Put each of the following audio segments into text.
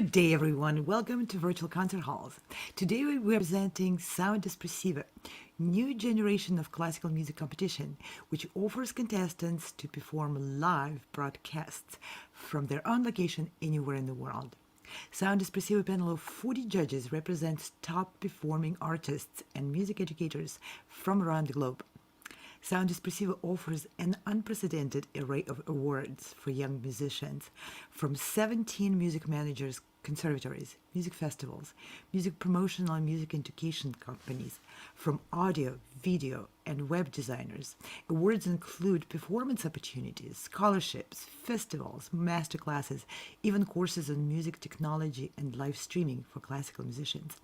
Good day, everyone. Welcome to Virtual Concert Halls. Today we are presenting Sound Espressivo, new generation of classical music competition, which offers contestants to perform live broadcasts from their own location anywhere in the world. Sound Espressivo panel of 40 judges represents top performing artists and music educators from around the globe. Sound Espressivo offers an unprecedented array of awards for young musicians from 17 music managers, conservatories, music festivals, music promotional and music education companies, from audio, video, and web designers. Awards include performance opportunities, scholarships, festivals, masterclasses, even courses on music technology and live streaming for classical musicians.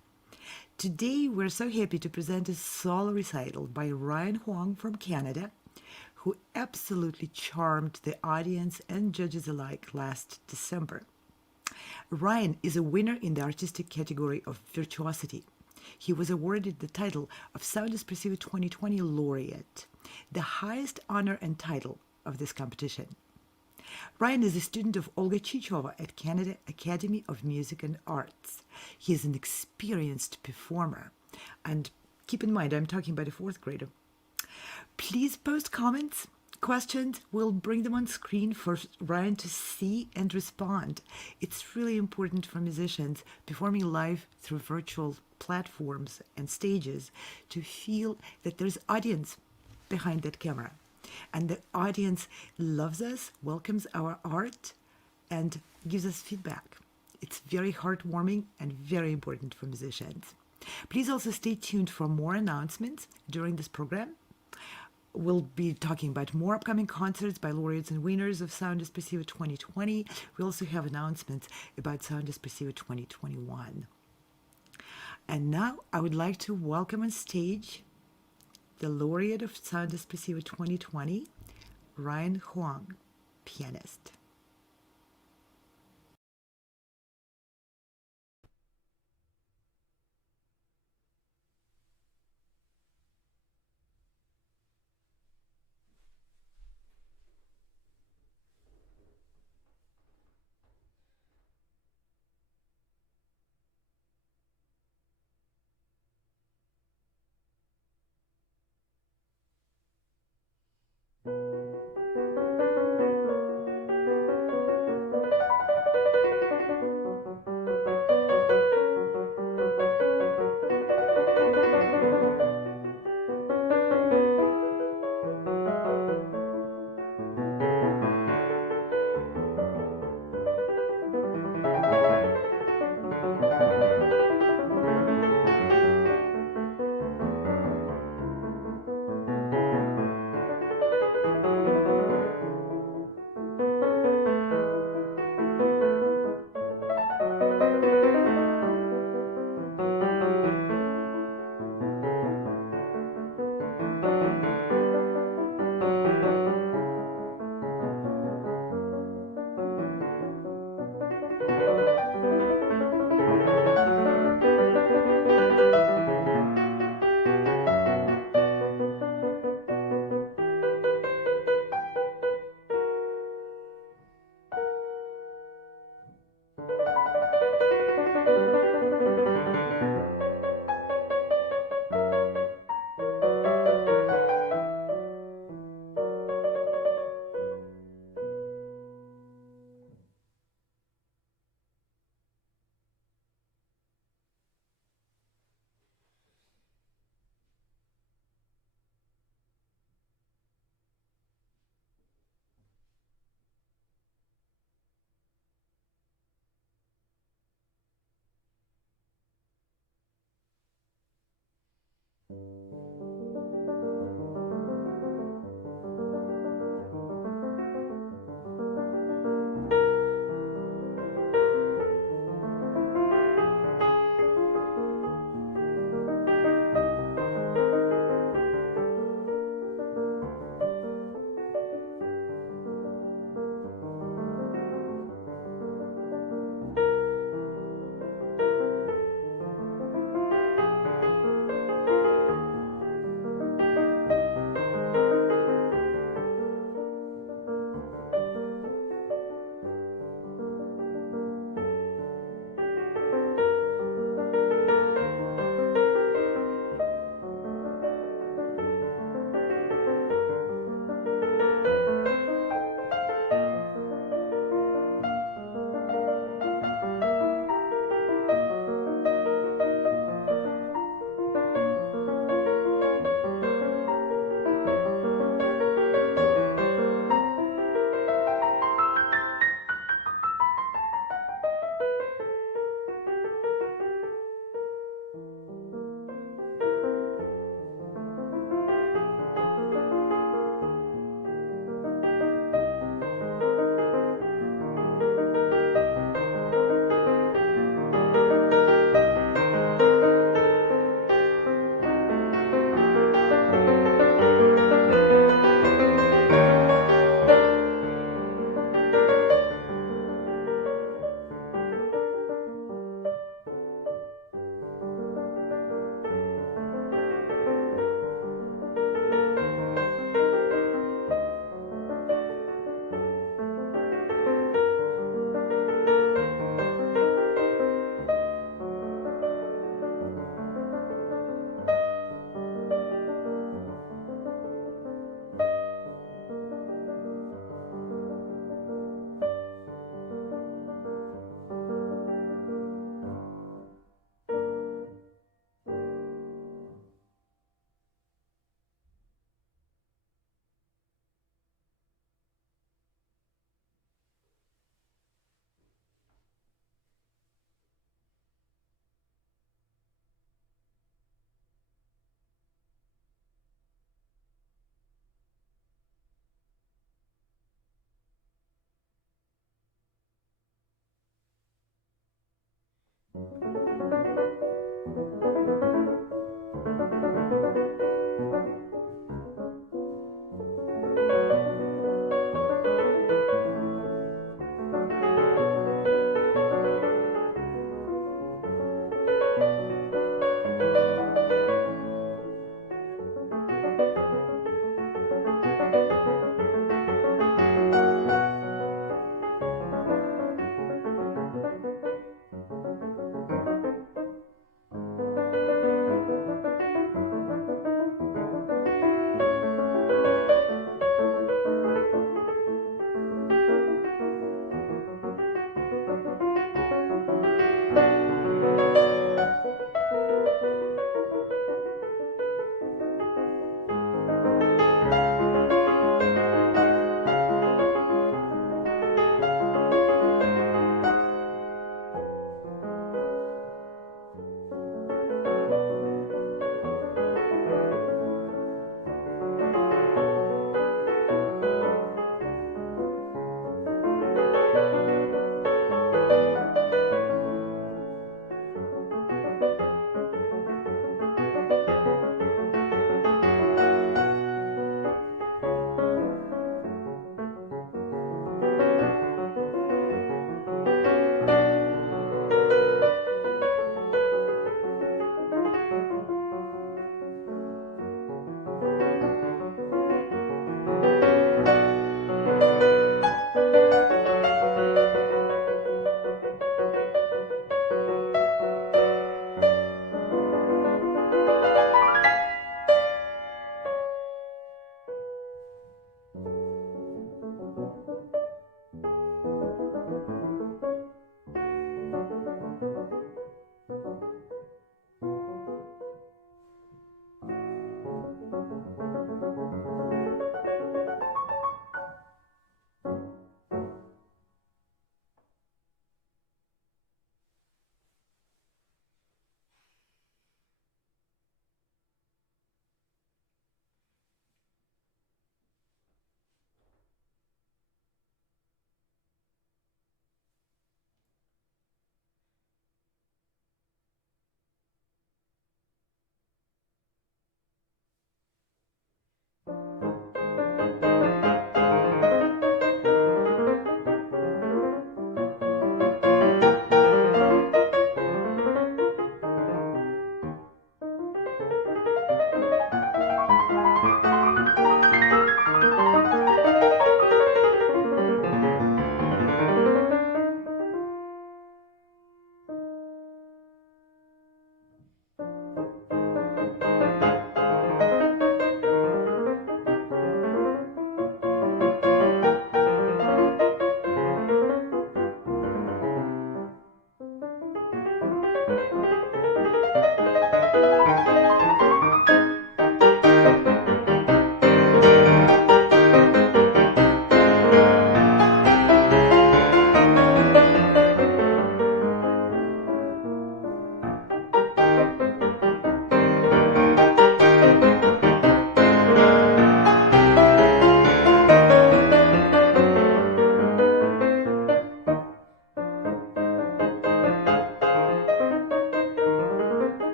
Today, we're so happy to present a solo recital by Huang from Canada, who absolutely charmed the audience and judges alike last December. Ryan is a winner in the artistic category of virtuosity. He was awarded the title of Sound Espressivo 2020 Laureate, the highest honor and title of this competition. Ryan is a student of Olga Chichova at Canada Academy of Music and Arts. He is an experienced performer. And keep in mind, I'm talking about a fourth grader. Please post comments, questions. We'll bring them on screen for Ryan to see and respond. It's really important for musicians performing live through virtual platforms and stages to feel that there's audience behind that camera. And the audience loves us, welcomes our art, and gives us feedback. It's very heartwarming and very important for musicians. Please also stay tuned for more announcements during this program. We'll be talking about more upcoming concerts by laureates and winners of Sound Espressivo 2020. We also have announcements about Sound Espressivo 2021. And now I would like to welcome on stage the laureate of Sound Espressivo 2020, Ryan Huang, pianist.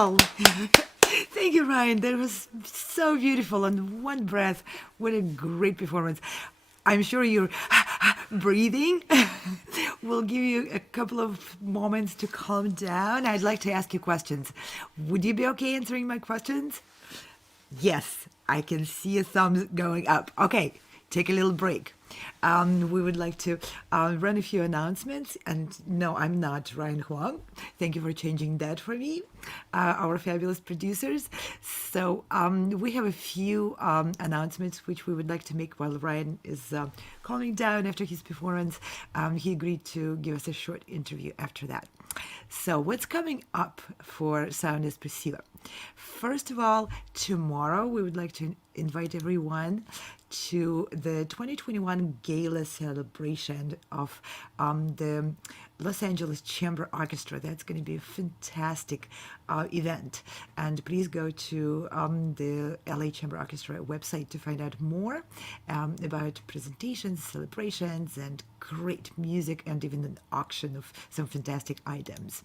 all. Thank you, Ryan. That was so beautiful on one breath. What a great performance. I'm sure you're breathing. We'll give you a couple of moments to calm down. I'd like to ask you questions. Would you be okay answering my questions? Yes, I can see a thumbs going up. Okay, take a little break. We would like to run a few announcements. And no, I'm not Ryan Huang. Thank you for changing that for me, our fabulous producers. So we have a few announcements which we would like to make while Ryan is calming down after his performance. He agreed to give us a short interview after that. So, what's coming up for Sound Espressivo? First of all, tomorrow we would like to invite everyone to the 2021 Gala celebration of the Los Angeles Chamber Orchestra. That's going to be a fantastic event. And please go to the LA Chamber Orchestra website to find out more about presentations, celebrations, and great music, and even an auction of some fantastic items.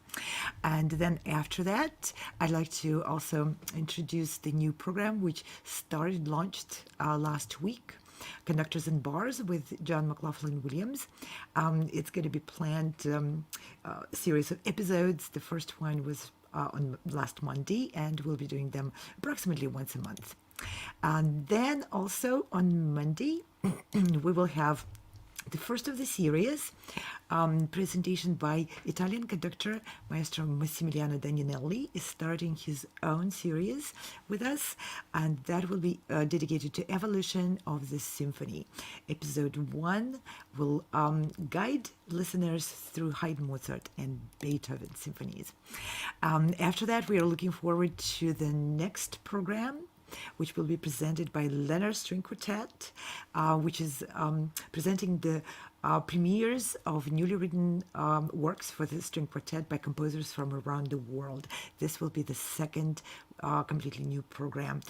And then after that, I'd like to also introduce the new program which launched last week. Conductors and Bars with John McLaughlin Williams. It's going to be planned series of episodes. The first one was on last Monday, and we'll be doing them approximately once a month. And then also on Monday, we will have the first of the series, presentation by Italian conductor Maestro Massimiliano Danielli, is starting his own series with us, and that will be dedicated to evolution of the symphony. Episode 1 will guide listeners through Haydn, Mozart, and Beethoven symphonies. After that, we are looking forward to the next program, which will be presented by Leonard String Quartet, which is presenting the premieres of newly written works for the string quartet by composers from around the world. This will be the second completely new program.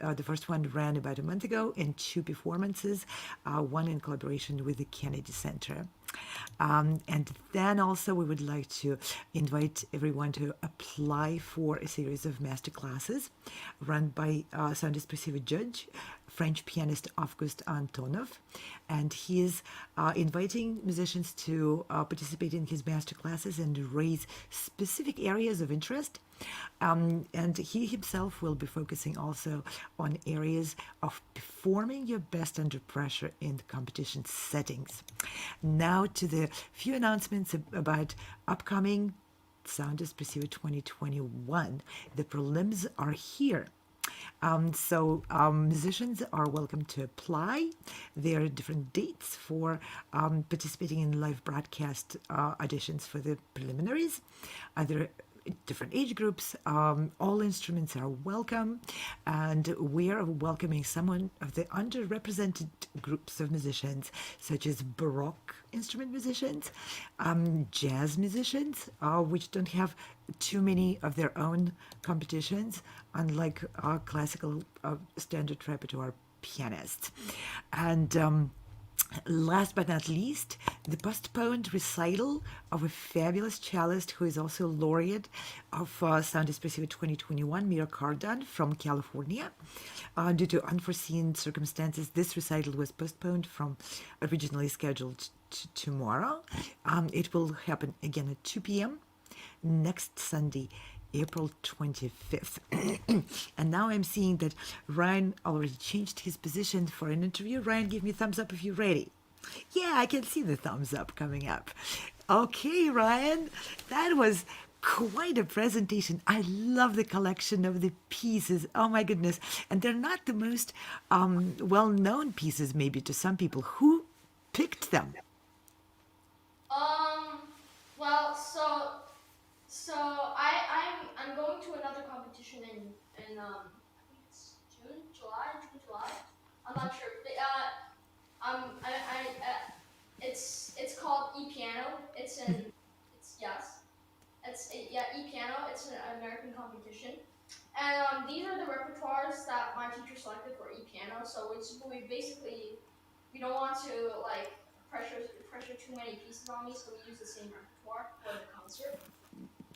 The first one ran about a month ago, and 2 performances, one in collaboration with the Kennedy Center. And then also we would like to invite everyone to apply for a series of master classes run by Sound Espressivo judge, French pianist Auguste Antonov, and he is inviting musicians to participate in his master classes and raise specific areas of interest. And he himself will be focusing also on areas of performing your best under pressure in competition settings. Now to the few announcements about upcoming Sound Espressivo 2021. The prelims are here. So musicians are welcome to apply. There are different dates for participating in live broadcast auditions for the preliminaries. There are different age groups. All instruments are welcome, and we are welcoming some of the underrepresented groups of musicians, such as Baroque instrument musicians, jazz musicians, which don't have too many of their own competitions, unlike classical standard repertoire pianists. And last but not least, the postponed recital of a fabulous cellist who is also laureate of Sound Espressivo 2021, Mira Cardan from California. Due to unforeseen circumstances, this recital was postponed from originally scheduled tomorrow. It will happen again at 2 p.m. next Sunday, April 25th. And now I'm seeing that Ryan already changed his position for an interview. Ryan, give me a thumbs up if you're ready. Yeah, I can see the thumbs up coming up. Okay, Ryan, that was quite a presentation. I love the collection of the pieces. Oh my goodness. And they're not the most well-known pieces maybe to some people. Who picked them? Um, well, I'm going to another competition I think it's June, July. I'm not sure. It's called E Piano. E Piano. It's an American competition, and these are the repertoires that my teacher selected for E Piano. So we don't want to pressure too many pieces on me, so we use the same repertoire for the concert.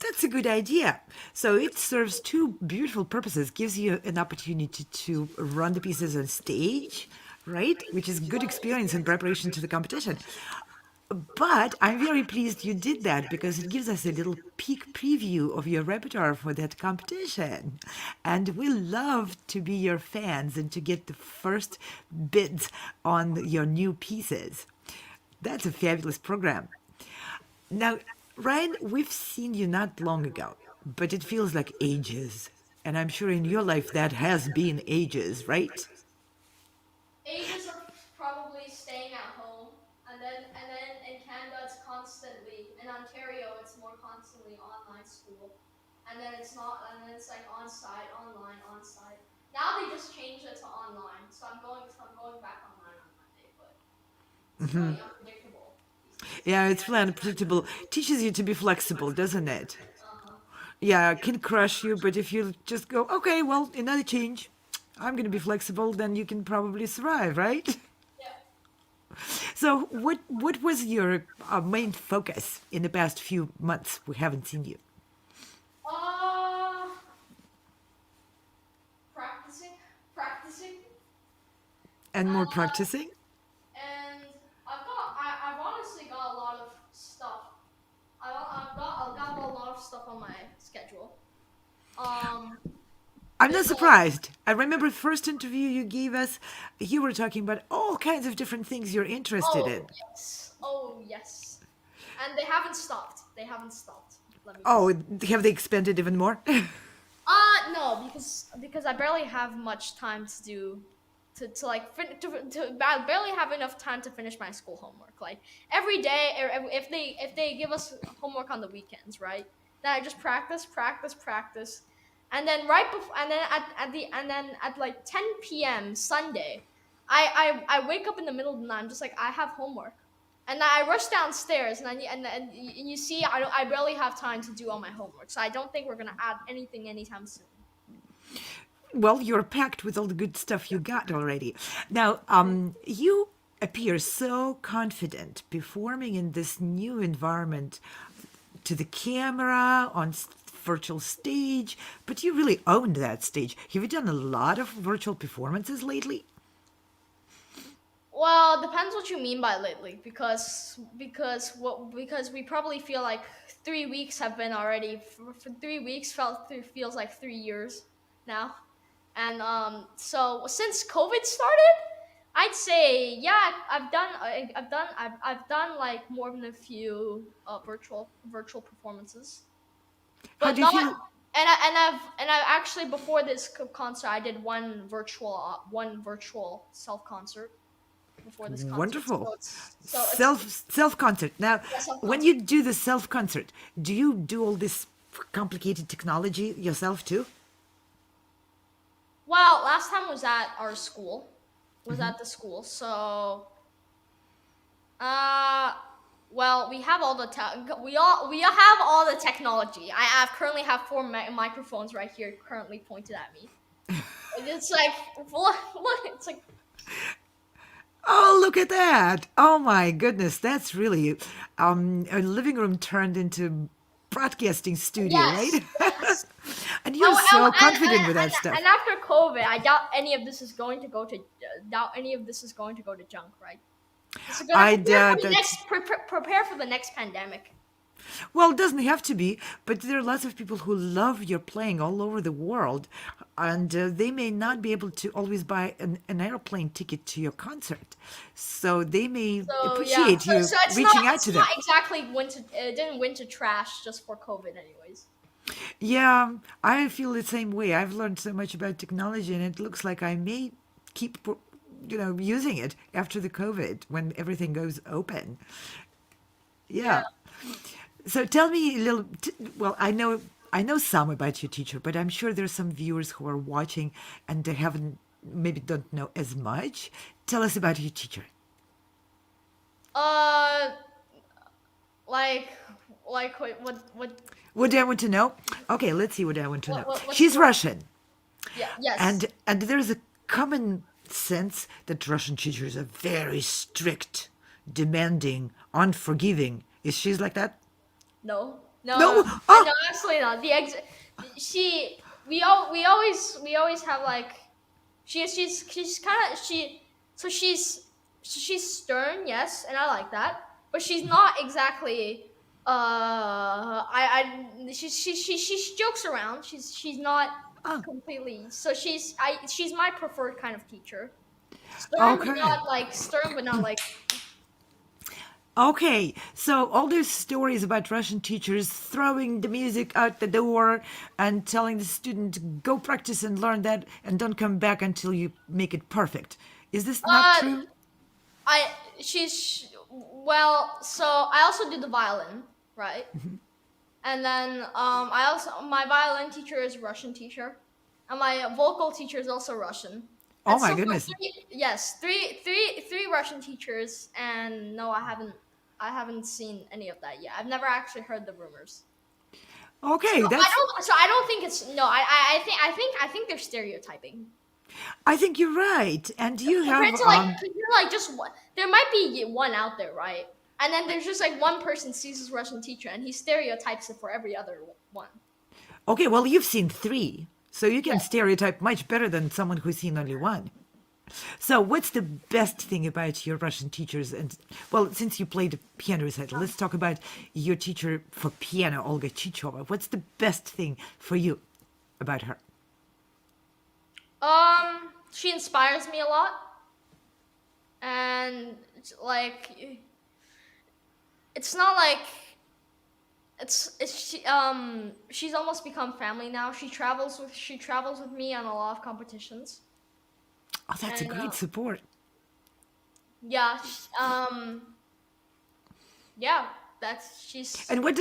That's a good idea. So it serves two beautiful purposes. Gives you an opportunity to run the pieces on stage, right? Which is good experience in preparation to the competition. But I'm very pleased you did that because it gives us a little peek preview of your repertoire for that competition. And we love to be your fans and to get the first bids on your new pieces. That's a fabulous program. Now, Ryan, we've seen you not long ago, but it feels like ages. And I'm sure in your life that has been ages, right? Ages of probably staying at home, and then in Canada it's constantly, in Ontario it's more constantly online school, and then it's not, and then it's like on site, online, on site. Now they just changed it to online, so I'm going back online on Monday, but it's really unpredictable these days. Yeah, it's really unpredictable. Teaches you to be flexible, doesn't it? Uh huh. Yeah, it can crush you, but if you just go, okay, well, another change, I'm going to be flexible, then you can probably survive, right? Yeah. So, what was your main focus in the past few months? We haven't seen you. Uh, practicing, practicing. And more Uh, practicing? and I've honestly got a lot of stuff. I've got a lot of stuff on my schedule. Um, I'm not because surprised. I remember the first interview you gave us, you were talking about all kinds of different things you're interested oh in. yes, oh yes, and they haven't stopped. They haven't stopped. Let me Oh, just. have they expanded even more? No, because I barely have much time to do to like I barely have enough time to finish my school homework. Like every day, if they give us homework on the weekends, right? Then I just practice, practice, practice, and then right before, and then and then at like 10 p.m. Sunday, I wake up in the middle of the night. I'm just like I have homework. And I rush downstairs, and you see, I barely have time to do all my homework, so I don't think we're gonna add anything anytime soon. Well, you're packed with all the good stuff you got already. Now, you appear so confident performing in this new environment to the camera on virtual stage, but you really owned that stage. Have you done a lot of virtual performances lately? Well, depends what you mean by lately, because we probably feel like 3 weeks have been already. For 3 weeks feels like 3 years now, and so since COVID started, I'd say yeah, I've done like more than a few virtual performances, How but do you not. feel? And I've actually, before this concert, I did one virtual self concert before this concert. Wonderful. It's Self concert. Now, yeah, self when concert. you do the self concert, do you do all this complicated technology yourself too? Well, last time was at our school, was at the school. So, uh, well, we have all the we all have all the technology. Currently have four microphones right here, currently pointed at me. And it's like look, it's like Oh, look at that! Oh my goodness, that's really a living room turned into broadcasting studio, yes, right? yes. And you're so And, confident with that and stuff. after COVID, I doubt any of this is going to go to junk, right? This is gonna I prepare for doubt the that. prepare for the next pandemic. Well, it doesn't have to be, but there are lots of people who love your playing all over the world, and they may not be able to always buy an airplane ticket to your concert. So they may So yeah, appreciate you so reaching out it's to not them. exactly it didn't went to trash just for COVID, anyways. Yeah, I feel the same way. I've learned so much about technology, and it looks like I may keep, using it after the COVID when everything goes open. Yeah. Yeah. So tell me a little. Well, I know some about your teacher, but I'm sure there's some viewers who are watching and they haven't maybe don't know as much. Tell us about your teacher. Uh, like wait, What do I want to know? Okay, let's see what I want to know. what's She's what? Russian, Yeah. Yes. and there's a common sense that Russian teachers are very strict, demanding, unforgiving. Is she like that? No. No, No. no, Oh, no, absolutely not. She, we always have like, she's kind of she's stern, yes, and I like that, but she's not exactly. She jokes around. She's not oh, completely. So she's my preferred kind of teacher. okay. Stern, but not like. Okay, so all those stories about Russian teachers throwing the music out the door and telling the student, go practice and learn that and don't come back until you make it perfect. Is this not Uh, true? I she's well. So I also do the violin, right? And then I also my violin teacher is Russian teacher, and my vocal teacher is also Russian. Oh And my so far, goodness. three Russian teachers, and no, I haven't seen any of that yet. I've never actually heard the rumors. So Okay, I that's, don't. So I don't think it's no. I think they're stereotyping. I think you're right. And you Compared have, to like, you're like just one. There might be one out there, right? And then there's just like one person sees his Russian teacher, and he stereotypes it for every other one. okay, well, you've seen three. So you can Yes. stereotype much better than someone who's seen only one. So, what's the best thing about your Russian teachers? And well, since you played piano recital, let's talk about your teacher for piano, Olga Chichova. What's the best thing for you about her? She inspires me a lot, and like, it's not like she's almost become family now. She travels with me on a lot of competitions, Oh, that's a and great support. yeah, yeah, that's she's And what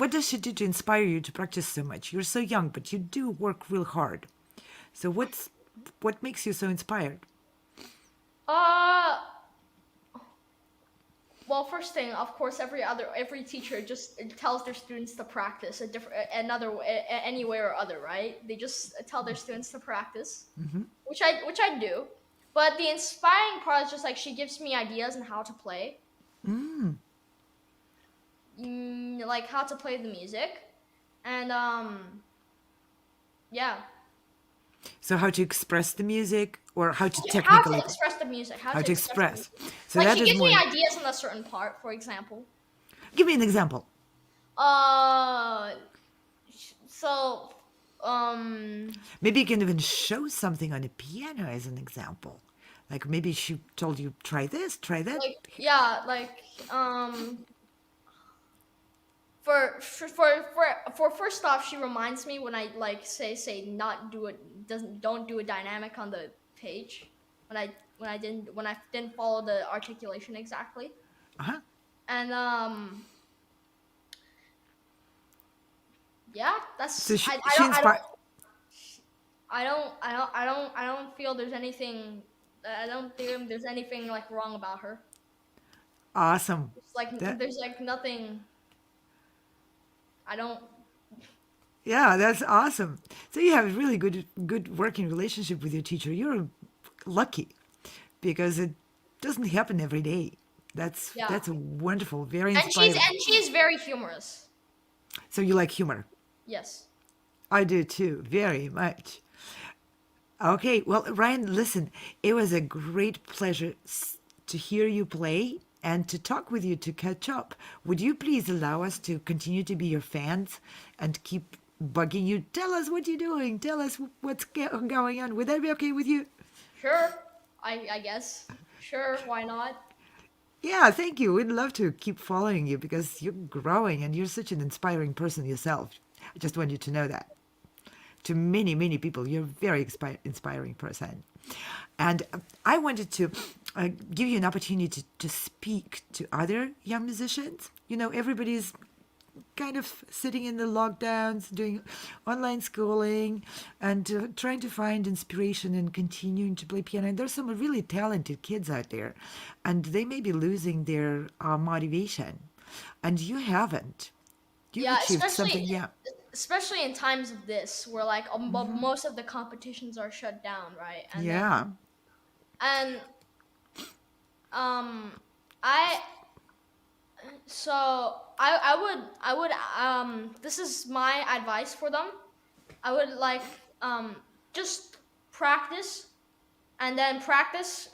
what does she do to inspire you to practice so much? You're so young, but you do work real hard. So, what makes you so inspired? uh well, first thing, of course, every teacher just tells their students to practice a different another any way or other, right? They just tell their students to practice, which I do. But the inspiring part is just like she gives me ideas on how to play, like how to play the music, and yeah, So, how to express the music, or how to how to technically express the music, how how to to express the express? music. So Like that she is gives me more. ideas on a certain part, for example. Give me an example. Uh, so um Maybe you can even show something on a piano as an example. Like maybe she told you, try this, try that. like yeah like for first off, she reminds me when I like say not do it doesn't don't do a dynamic on the page when I didn't follow the articulation exactly. Uh-huh. And yeah, So that's she inspired. I don't feel there's anything. I don't think there's anything like wrong about her. Awesome. It's like That, there's like nothing. I don't. yeah, that's awesome. So you have a really good working relationship with your teacher. You're lucky because it doesn't happen every day. Yeah, That's wonderful, very and inspiring. she's very humorous. So you like humor. Yes. I do too, very much. Okay, well, Ryan, listen, it was a great pleasure to hear you play and to talk with you to catch up. Would you please allow us to continue to be your fans and keep bugging you? Tell us what you're doing. Tell us what's going on. Would that be okay with you? Sure. I guess. Sure. Why not? Yeah, thank you. We'd love to keep following you because you're growing and you're such an inspiring person yourself. I just want you to know that. To many, many people. You're a very inspiring person. And I wanted to give you an opportunity to speak to other young musicians. You know, everybody's kind of sitting in the lockdowns, doing online schooling, and trying to find inspiration and continuing to play piano. And there's some really talented kids out there, and they may be losing their motivation. And you haven't. You've Yeah, achieved something, yeah. especially in times of this where like most of the competitions are shut down, right? Yeah. And um I So I would this is my advice for them. I would like just practice, and then practice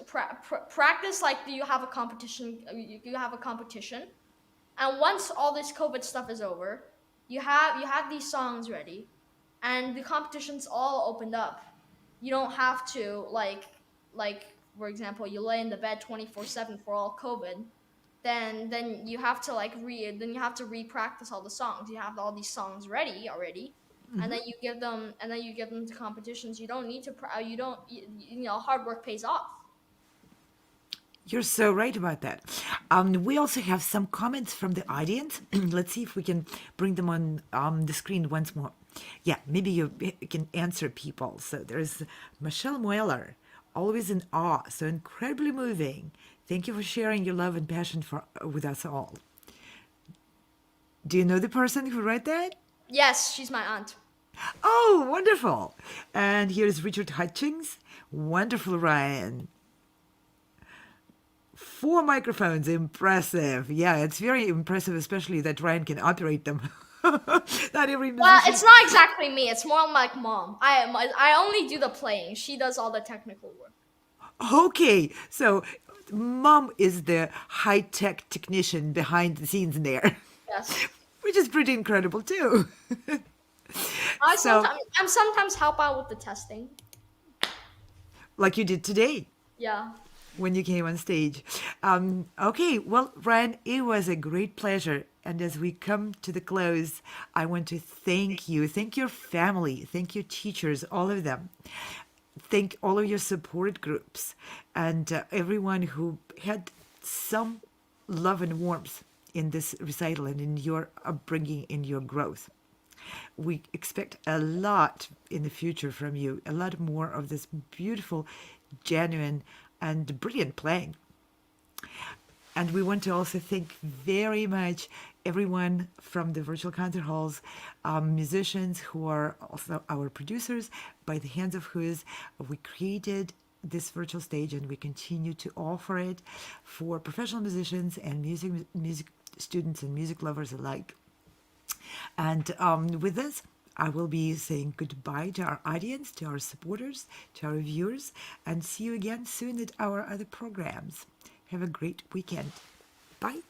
like you have a competition. You have a competition, and once all this COVID stuff is over, you have these songs ready, and the competition's all opened up. You don't have to like for example, you lay in the bed 24/7 for all COVID. Then you have to then you have to re-practice all the songs. You have all these songs ready already, and then you give them to competitions. You don't need to you don't you know hard work pays off. You're so right about that. We also have some comments from the audience. Let's see if we can bring them on the screen once more. Yeah, maybe you can answer people. So there's Michelle Mueller, always in awe, so incredibly moving. Thank you for sharing your love and passion for with us all. Do you know the person who wrote that? Yes, she's my aunt. Oh, wonderful. And here's Richard Hutchings. Wonderful, Ryan. 4 microphones, impressive. Yeah, it's very impressive, especially that Ryan can operate them. Not every Well, musician. it's not exactly me. It's more like mom. I only do the playing. She does all the technical work. Okay, so mom is the high tech technician behind the scenes there, Yes. which is pretty incredible too. I So, sometimes help out with the testing. like you did today Yeah. when you came on stage. Okay, well, Ryan, it was a great pleasure. And as we come to the close, I want to thank you, thank your family, thank your teachers, all of them. Thank all of your support groups and everyone who had some love and warmth in this recital and in your upbringing, in your growth. We expect a lot in the future from you, a lot more of this beautiful, genuine, and brilliant playing. And we want to also thank very much everyone from the virtual concert halls, musicians who are also our producers, by the hands of whose we created this virtual stage, and we continue to offer it for professional musicians and music students and music lovers alike. And with this, I will be saying goodbye to our audience, to our supporters, to our viewers, and see you again soon at our other programs. Have a great weekend. Bye.